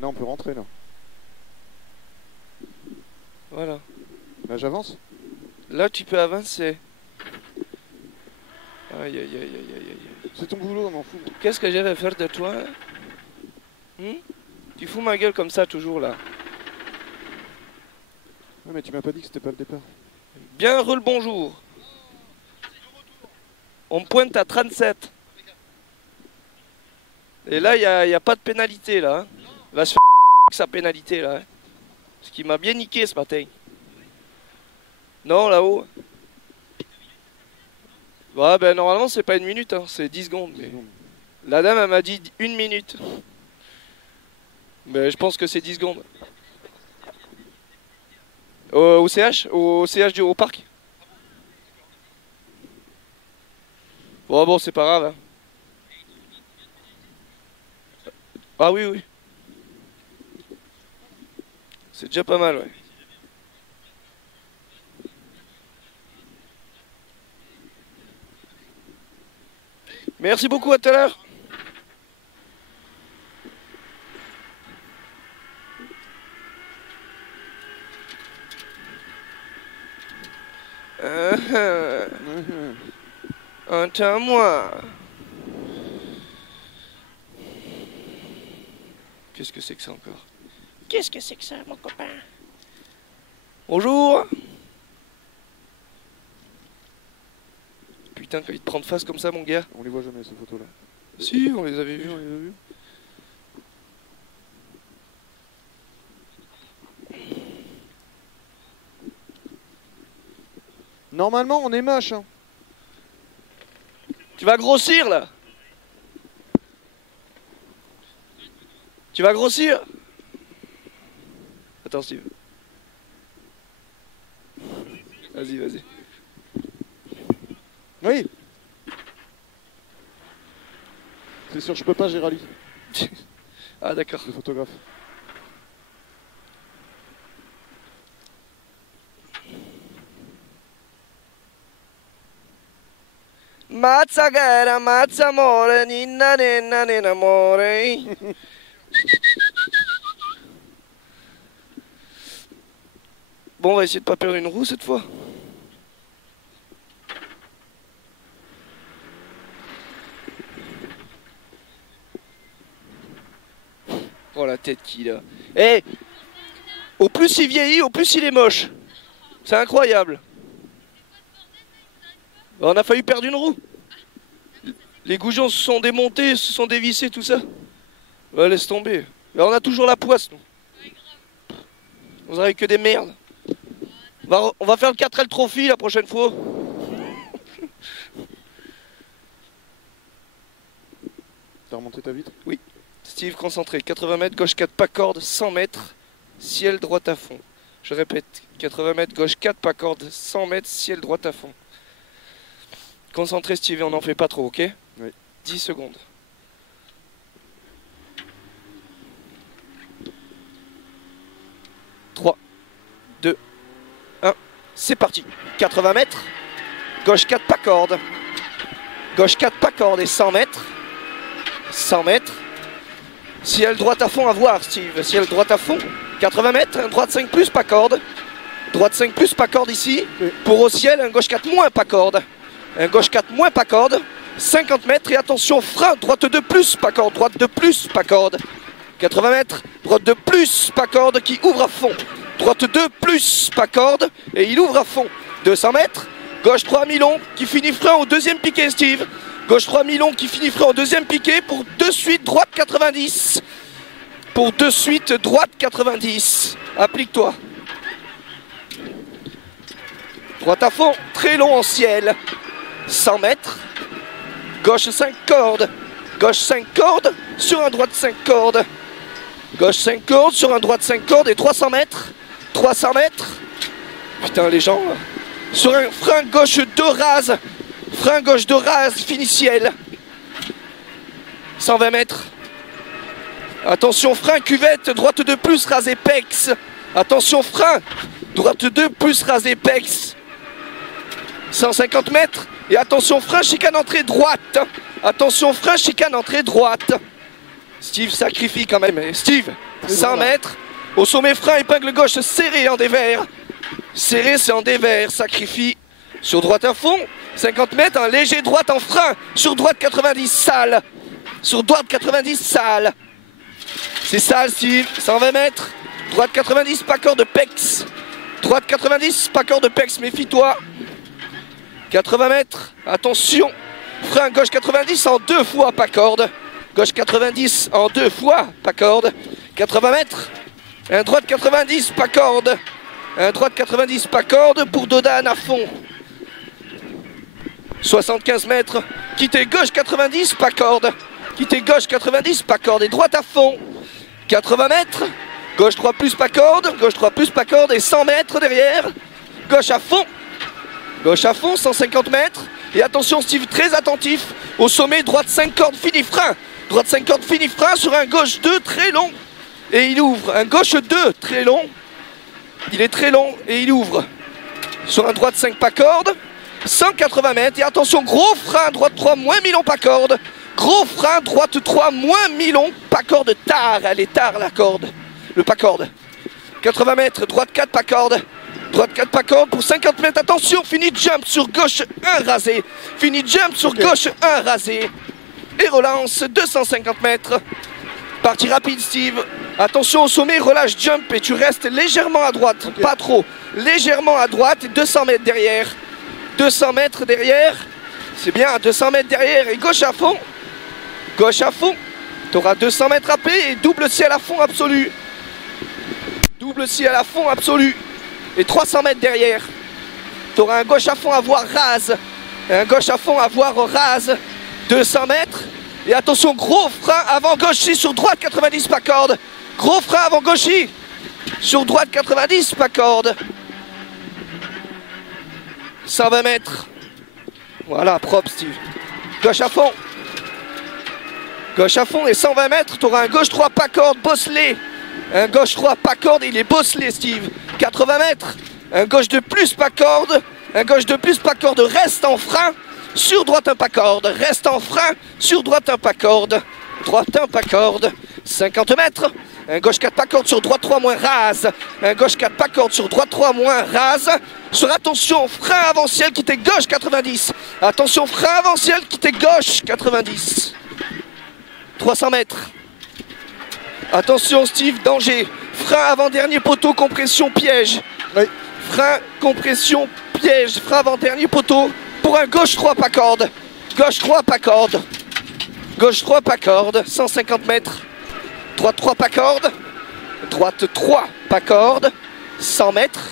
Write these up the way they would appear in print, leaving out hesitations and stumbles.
Là, on peut rentrer, là. Voilà. Là, j'avance. Là, tu peux avancer. Aïe, aïe, aïe, aïe, aïe, aïe. C'est ton boulot, on m'en fout. Qu'est-ce que j'avais à faire de toi? Tu fous ma gueule comme ça, toujours, là. Ouais, mais tu m'as pas dit que c'était pas le départ. Bien, le bonjour. On pointe à 37. Et là, il n'y a pas de pénalité, là. Hein. Il va se faire sa pénalité, là. Hein. Ce qui m'a bien niqué ce matin. Non, là-haut. Ouais, ben normalement, c'est pas 1 minute, hein, c'est 10 secondes. Mais... La dame, elle m'a dit 1 minute. Mais je pense que c'est 10 secondes. Au CH au parc. Bon, c'est pas grave. Hein. Ah oui, oui. C'est déjà pas mal, ouais. Merci beaucoup, à tout à l'heure. Entends-moi. Qu'est-ce que c'est que ça encore? Qu'est-ce que c'est que ça, mon copain? Bonjour. Putain, quand il te prend de face comme ça, mon gars. On les voit jamais, ces photos-là. Si, on les avait vus. On les a vus. Normalement, on est moche, hein. Tu vas grossir, là. Tu vas grossir. Attends, Steve. Vas-y, vas-y. Oui. C'est sûr, je peux pas, j'ai rallye. Ah, d'accord. Le photographe. Mazzagara, mazzamore, ninna nenna nenamore. Bon, on va essayer de pas perdre une roue cette fois. Oh la tête qu'il a. Eh, au plus il vieillit, au plus il est moche. C'est incroyable. On a failli perdre une roue. Les goujons se sont démontés, se sont dévissés, tout ça. Ouais, laisse tomber. Mais on a toujours la poisse, nous. On n'arrive que des merdes. On va faire le 4L Trophy la prochaine fois. T'as remonté ta vitre? Oui. Steve, concentré. 80 mètres, gauche 4, pas corde, 100 mètres, ciel droit à fond. Je répète, 80 mètres, gauche 4, pas corde, 100 mètres, ciel droit à fond. Concentré, Steve, on n'en fait pas trop, ok? Oui. 10 secondes. Trois, 2, 1, c'est parti. 80 mètres, gauche 4, pas corde. Gauche 4, pas corde et 100 mètres. 100 mètres. Ciel droite à fond à voir, Steve. Ciel droite à fond. 80 mètres, droite 5 plus, pas corde. Droite 5 plus, pas corde ici. Pour au ciel, un gauche 4 moins, pas corde. Un gauche 4 moins, pas corde. 50 mètres et attention, frein, droite 2 plus, pas corde. Droite 2 plus, pas corde. 80 mètres, droite 2 plus, pas corde qui ouvre à fond. Droite 2 plus, pas corde et il ouvre à fond. 200 mètres, gauche 3 mi-long qui finit frein au deuxième piqué, Steve. Gauche 3 mi-long qui finit frein au deuxième piqué pour de suite droite 90. Pour de suite droite 90. Applique-toi. Droite à fond, très long en ciel. 100 mètres. Gauche 5 cordes. Gauche 5 cordes sur un droite 5 cordes. Gauche 5 cordes sur un droite 5 cordes et 300 mètres. 300 mètres. Putain, les gens. Sur un frein gauche 2 rase. Frein gauche 2 rase, fini ciel. 120 mètres. Attention, frein cuvette, droite 2 plus, rasé pex. Attention, frein, droite 2 plus, rasé pex. 150 mètres. Et attention, frein, chicane entrée droite. Attention, frein, chicane entrée droite. Steve sacrifie quand même. Steve, C'est 100 bon, là. mètres. Au sommet, frein, épingle gauche, serré en dévers. Serré, c'est en dévers. Sacrifie. Sur droite à fond. 50 mètres, un léger droite en frein. Sur droite 90, sale. Sur droite 90, sale. C'est sale, Steve. 120 mètres. Droite 90, pas corde de pex. Droite 90, pas corde de pex, méfie-toi. 80 mètres, attention. Frein gauche 90 en 2 fois, pas corde. Gauche 90 en 2 fois, pas corde. 80 mètres. Un droite 90, pas corde. Un droite 90, pas corde pour Dodane à fond. 75 mètres. Quittez gauche 90, pas corde. Quittez gauche 90, pas corde. Et droite à fond. 80 mètres. Gauche 3 plus, pas corde. Gauche 3 plus, pas corde. Et 100 mètres derrière. Gauche à fond. Gauche à fond, 150 mètres. Et attention, Steve, très attentif. Au sommet, droite 5 cordes, fini frein. Droite 5 cordes, fini frein sur un gauche 2 très long. Et il ouvre. Un gauche 2 très long. Il est très long et il ouvre. Sur un droite 5 pas corde. 180 mètres. Et attention, gros frein, droite 3, moins milon pas corde. Gros frein, droite 3, moins milon pas corde. Tard, elle est tard la corde. Le pas corde. 80 mètres, droite 4 pas corde. Droite 4 pas corde pour 50 mètres. Attention, fini jump sur gauche 1 rasé. Fini jump sur gauche 1 rasé. Et relance 250 mètres. Partie rapide, Steve. Attention au sommet, relâche jump et tu restes légèrement à droite. Pas trop. Légèrement à droite et 200 mètres derrière. 200 mètres derrière. C'est bien, 200 mètres derrière et gauche à fond. Gauche à fond. Tu auras 200 mètres à paix et double ciel à fond absolu. Double ciel à fond absolu. Et 300 mètres derrière. Tu auras un gauche à fond à voir rase. Un gauche à fond à voir rase. 200 mètres. Et attention, gros frein avant gauche sur droite 90 pas corde. Gros frein avant gauche sur droite 90 pas corde. 120 mètres. Voilà, propre Steve. Gauche à fond. Gauche à fond et 120 mètres. Tu auras un gauche 3 pas corde bosselé. Un gauche 3 pas corde, il est bosselé Steve. 80 mètres. Un gauche de plus pas corde. Un gauche de plus pas corde. Reste en frein. Sur droite un pas corde. Reste en frein. Sur droite un pas corde. Droite un pas corde. 50 mètres. Un gauche 4 pas corde sur droite 3 moins rase. Un gauche 4 pas corde sur droite 3 moins rase. Sur attention, frein avant ciel qui était gauche 90. Attention, frein avant ciel qui était gauche 90. 300 mètres. Attention Steve, danger. Frein avant-dernier poteau, compression, piège. Oui. Frein, compression, piège. Frein avant-dernier poteau pour un gauche 3 pas corde. Gauche 3 pas corde. Gauche 3 pas corde. 150 mètres. Droite 3 pas corde. Droite 3 pas corde. 100 mètres.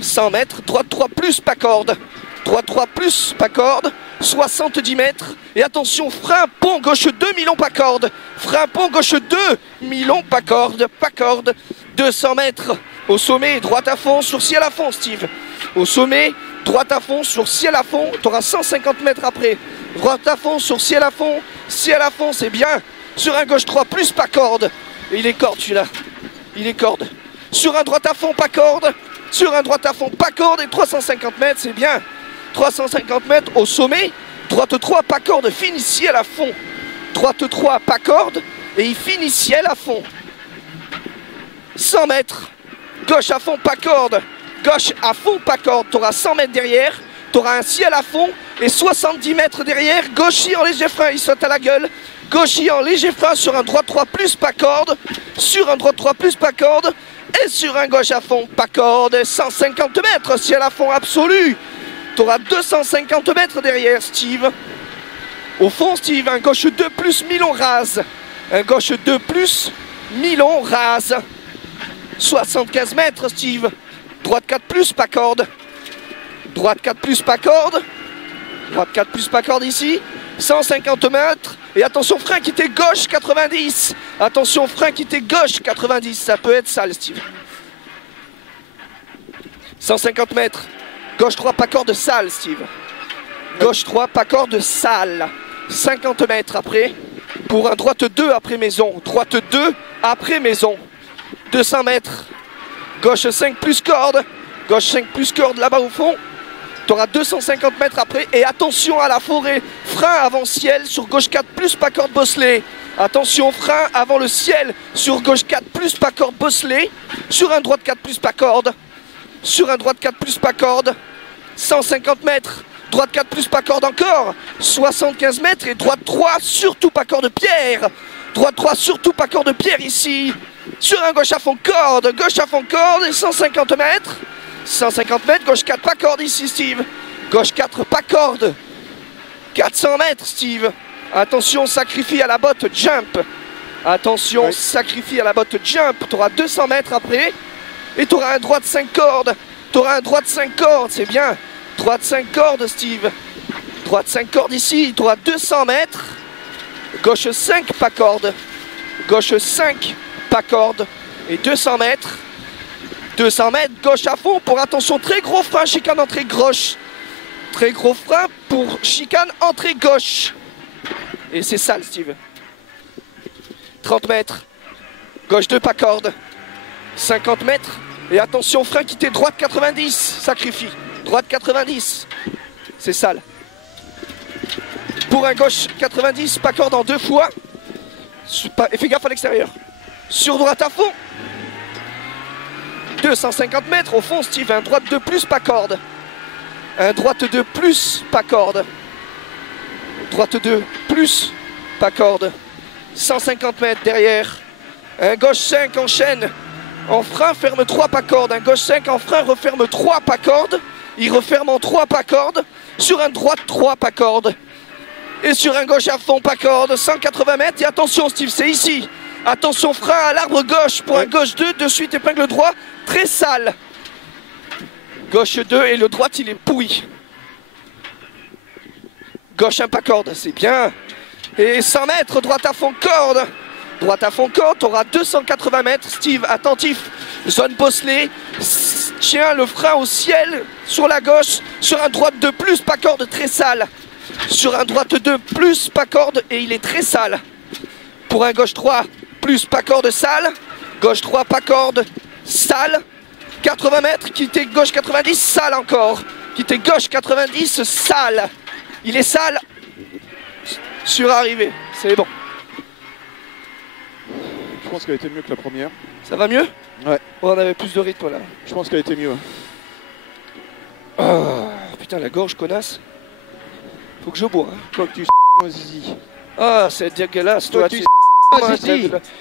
100 mètres. Droite 3 plus pas corde. Droite 3 plus pas corde. 70 mètres. Et attention, frein, pont, gauche 2, milon, pas corde. Frein, pont, gauche 2, milon, pas corde. Pas corde. 200 mètres. Au sommet, droite à fond, sur ciel à fond, Steve. Au sommet, droite à fond, sur ciel à fond. Tu auras 150 mètres après. Droite à fond, sur ciel à fond. Ciel à fond, c'est bien. Sur un gauche 3, plus pas corde. Et il est corde, celui-là. Il est corde. Sur un droite à fond, pas corde. Sur un droite à fond, pas corde. Et 350 mètres, c'est bien. 350 mètres au sommet, droite 3, pas corde, finit ciel à fond. Droite 3, pas corde, et il finit ciel à fond. 100 mètres, gauche à fond, pas corde. Gauche à fond, pas corde, tu auras 100 mètres derrière, tu auras un ciel à fond, et 70 mètres derrière, gauchy en léger frein, il saute à la gueule. Gauchy en léger frein sur un droite 3 plus, pas corde. Sur un droite 3 plus, pas corde. Et sur un gauche à fond, pas corde. 150 mètres, ciel à fond absolu. Tu auras 250 mètres derrière, Steve. Au fond, Steve, un gauche 2 plus, milon rase. Un gauche 2 plus, milon rase. 75 mètres, Steve. Droite 4 plus, pas corde. Droite 4 plus, pas corde. Droite 4 plus, pas corde ici. 150 mètres. Et attention, frein qui était gauche 90. Attention, frein qui était gauche 90. Ça peut être sale, Steve. 150 mètres. Gauche 3, pas corde sale, Steve. Gauche 3, pas corde sale. 50 mètres après. Pour un droite 2 après maison. Droite 2 après maison. 200 mètres. Gauche 5 plus corde. Gauche 5 plus corde là-bas au fond. Tu auras 250 mètres après. Et attention à la forêt. Frein avant ciel sur gauche 4 plus pas corde bosselée. Attention, frein avant le ciel sur gauche 4 plus pas corde bosselée. Sur un droite 4 plus pas corde. Sur un droite 4 plus pas corde. 150 mètres. Droite 4 plus pas corde encore. 75 mètres et droite 3 surtout pas corde pierre. Droite 3 surtout pas corde pierre ici. Sur un gauche à fond corde. Gauche à fond corde et 150 mètres. 150 mètres, gauche 4 pas corde ici Steve. Gauche 4 pas corde. 400 mètres Steve. Attention, sacrifie à la botte, jump. Attention, oui. Sacrifie à la botte, jump. Tu auras 200 mètres après. Et tu auras un droite 5 cordes. Tu auras un droite 5 cordes, c'est bien. Droite 5 cordes, Steve. Droite 5 cordes ici. Tu auras 200 mètres. Gauche 5 pas corde. Gauche 5 pas corde. Et 200 mètres. 200 mètres, gauche à fond pour, attention, très gros frein, chicane entrée gauche. Très gros frein pour chicane entrée gauche. Et c'est sale, Steve. 30 mètres. Gauche 2 pas corde. 50 mètres. Et attention, frein quitté, droite 90. Sacrifie. Droite 90. C'est sale. Pour un gauche 90, pas corde en 2 fois. Et fais gaffe à l'extérieur. Sur droite à fond. 250 mètres au fond, Steve. Un droite 2 plus, pas corde. Un droite 2 plus, pas corde. Droite 2 plus, pas corde. 150 mètres derrière. Un gauche 5 enchaîne. En frein, ferme 3 pas corde. Un gauche 5 en frein, referme 3 pas corde. Il referme en 3 pas corde. Sur un droite 3 pas corde. Et sur un gauche à fond pas corde. 180 mètres. Et attention, Steve, c'est ici. Attention, frein à l'arbre gauche pour un gauche 2. De suite, épingle droit. Très sale. Gauche 2 et le droite, il est pourri. Gauche 1 pas corde, c'est bien. Et 100 mètres, droite à fond corde. Droite à fond corde, tu auras 280 mètres. Steve, attentif. Zone bosselée. Tiens le frein au ciel sur la gauche. Sur un droite 2 plus, pas corde, très sale. Sur un droite 2 plus, pas corde et il est très sale. Pour un gauche 3 plus, pas corde, sale. Gauche 3, pas corde, sale. 80 mètres, quitter gauche 90, sale encore. Quitter gauche 90, sale. Il est sale. Sur arrivée, c'est bon. Je pense qu'elle était mieux que la première. Ça va mieux? Ouais. Oh, on avait plus de rythme là. Je pense qu'elle était mieux. Oh, putain, la gorge, connasse. Faut que je bois. Hein. Toi que tu moi zizi. Ah, c'est dégueulasse, toi. Tu Moi,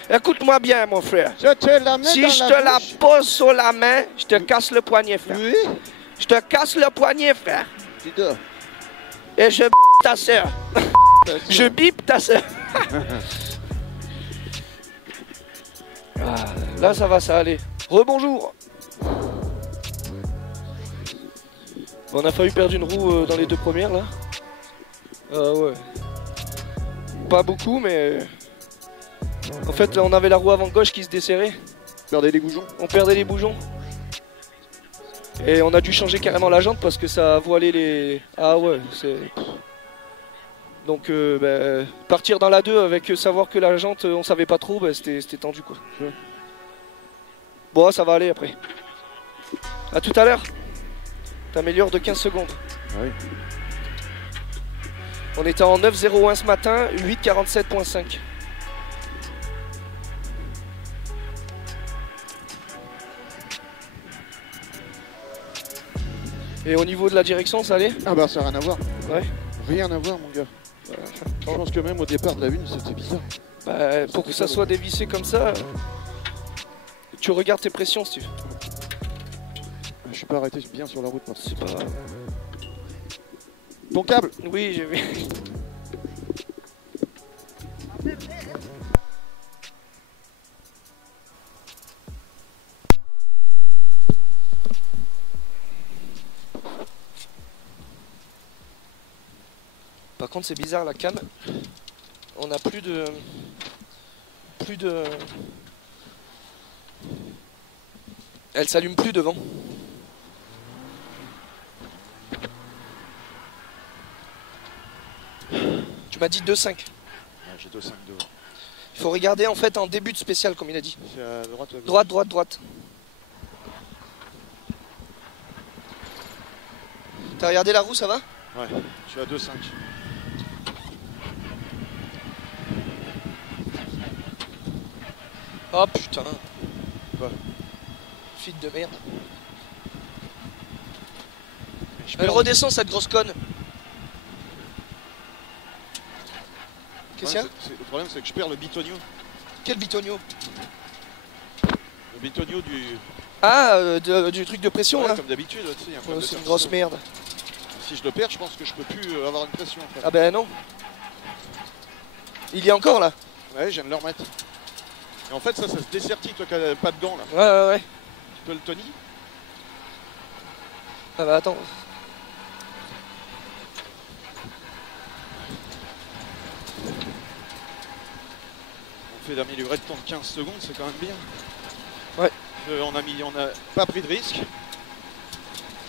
écoute-moi bien, mon frère. Je te la mets Si dans je la te la bouche. pose sur la main, je te casse le poignet, frère. Oui. Je te casse le poignet, frère. Dis donc. Et je ta soeur. Je bip ta soeur. Ah, là, ça va, ça allait. Rebonjour. On a failli perdre une roue dans les 2 premières, là. Ah ouais. Pas beaucoup, mais... En fait, on avait la roue avant gauche qui se desserrait. Perdez les boujons. On perdait les boujons. Et on a dû changer carrément la jante parce que ça a voilé les... Ah ouais, c'est... Donc partir dans la 2 avec savoir que la jante, on savait pas trop, c'était tendu quoi. Ouais. Bon, ça va aller après. A tout à l'heure. T'améliores de 15 secondes. Ah oui. On était en 9,01 ce matin, 8,47,5. Et au niveau de la direction, ça allait? Ah bah ça n'a rien à voir. Ouais. Rien à voir mon gars. Je pense que même au départ de la une c'était bizarre. Bah, pour que ça soit dévissé comme ça, tu regardes tes pressions, Steve. Je suis pas arrêté bien sur la route parce que C'est pas... ton câble. Oui, j'ai vu. Par contre, c'est bizarre la cam. On n'a plus de... Elle s'allume plus devant. Tu m'as dit 2,5. Ouais, j'ai 2,5 devant. Il faut regarder en fait en début de spécial comme il a dit. C'est à droite. Droite, droite, droite. T'as regardé la roue, ça va? Ouais, je suis à 2,5. Oh putain. Quoi? Fille de merde. Je Elle perds- redescend cette grosse conne. Qu'est-ce qu'il y a? Le problème, c'est que je perds le bitonio. Quel bitonio? Le bitonio du... Ah, du truc de pression Ouais, là. comme d'habitude, tu sais, il y a un problème de C'est une pression. grosse merde. Si je le perds, je pense que je peux plus avoir une pression. En fait. Ah ben non. Il y a encore là. Ouais, je viens de le remettre. Et en fait, ça se dessertit, toi qui n'as pas de gants là. Ouais. Tu peux le Tony? Ah bah attends. On fait d'améliorer le temps de 15 secondes, c'est quand même bien. Ouais. On a pas pris de risque.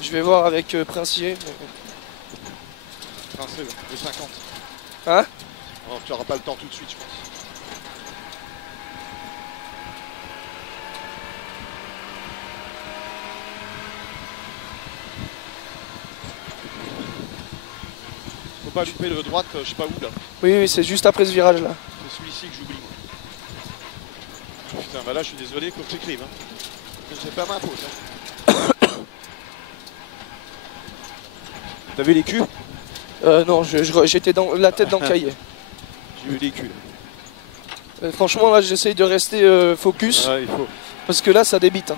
Je vais voir avec Princier. Enfin, c'est le 50. Hein? Alors, tu n'auras pas le temps tout de suite, je pense. Faut pas louper le droite, je sais pas où là. Oui, c'est juste après ce virage là. C'est celui-ci que j'oublie. Putain, bah là je suis désolé qu'on t'écrive. Hein. C'est pas ma faute. Hein. T'as vu les culs? Non, j'étais dans la tête dans le cahier. J'ai vu les culs. Franchement là j'essaye de rester focus. Ah, il faut. Parce que là ça débite. Hein.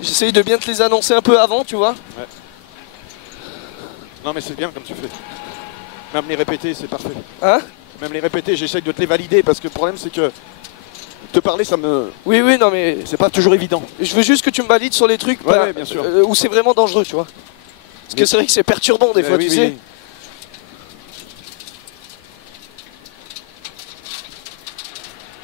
J'essaye de bien te les annoncer un peu avant, tu vois. Ouais. Non mais c'est bien comme tu fais. Même les répéter, c'est parfait. Hein? Même les répéter, j'essaye de te les valider parce que le problème c'est que te parler ça me... Oui, non mais C'est pas toujours évident. je veux juste que tu me valides sur les trucs Ouais, bien sûr. où c'est vraiment dangereux, tu vois. Parce que c'est vrai que c'est perturbant des fois, oui, tu oui, sais. oui.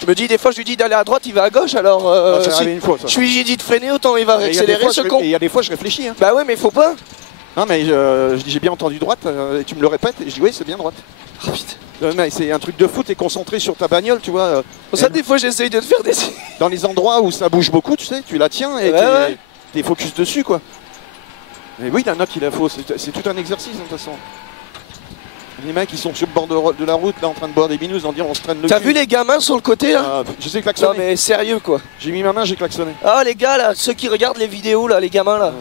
Je me dis, des fois je lui dis d'aller à droite, il va à gauche, alors Ah, ça si arrive une fois ça. je lui ai dit de freiner, autant il va Et il y a des accélérer fois, ce je- con. et il y a des fois je réfléchis. Hein. Bah ouais, mais faut pas. Non mais je dis j'ai bien entendu droite et tu me le répètes et je dis oui c'est bien droite. Oh, putain. Mais c'est un truc de fou, t'es concentré sur ta bagnole, tu vois. Pour ça, des fois j'essaye de te faire des... Dans les endroits où ça bouge beaucoup, tu sais, tu la tiens et Ouais. t'es focus dessus quoi. Mais oui, il y en a qui la faux, c'est tout un exercice de toute façon. Les mecs ils sont sur le bord de la route là en train de boire des binous en disant on se traîne le T'as cul. vu les gamins sur le côté là? Ah, je sais Non klaxonner. mais sérieux quoi. J'ai mis ma main, j'ai klaxonné. Ah les gars là, ceux qui regardent les vidéos là, les gamins là.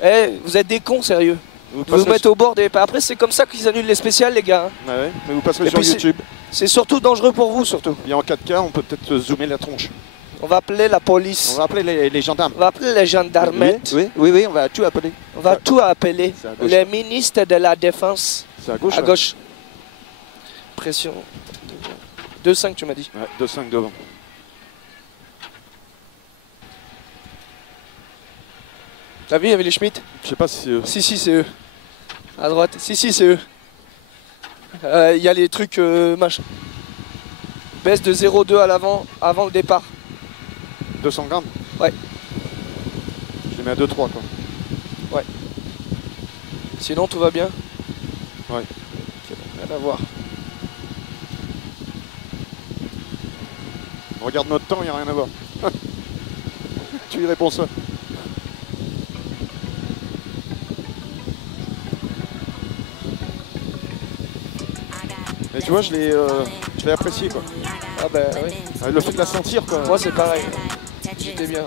Ouais. Eh, vous êtes des cons sérieux. Vous Vous vous mettez au bord des... Après c'est comme ça qu'ils annulent les spéciales les gars. Hein. Ouais, mais vous passerez Et sur puis YouTube. C'est surtout dangereux pour vous surtout. Et en 4K, on peut peut-être zoomer la tronche. On va appeler la police. On va appeler les gendarmes. On va appeler les gendarmettes. Oui, on va tout appeler. On va tout appeler. C'est à gauche. Le ministre de la Défense. C'est à gauche. À là. gauche. Pression. 2,5 tu m'as dit. Ouais, 2,5 devant. T'as vu, il y avait les Schmitt? Je sais pas si c'est eux. Si, c'est eux. À droite. Si, c'est eux. Il y a les trucs machin. Baisse de 0,2 à l'avant, avant le départ. 200 grammes. Ouais. Je les mets à 2,3 quoi. Sinon, tout va bien? Ouais. Ok, bon, rien à voir. On regarde notre temps, il n'y a rien à voir. Tu lui réponds ça. Mais tu vois, je l'ai apprécié quoi. Ah bah oui. Le fait de la sentir quoi. Moi c'est pareil. J'étais bien.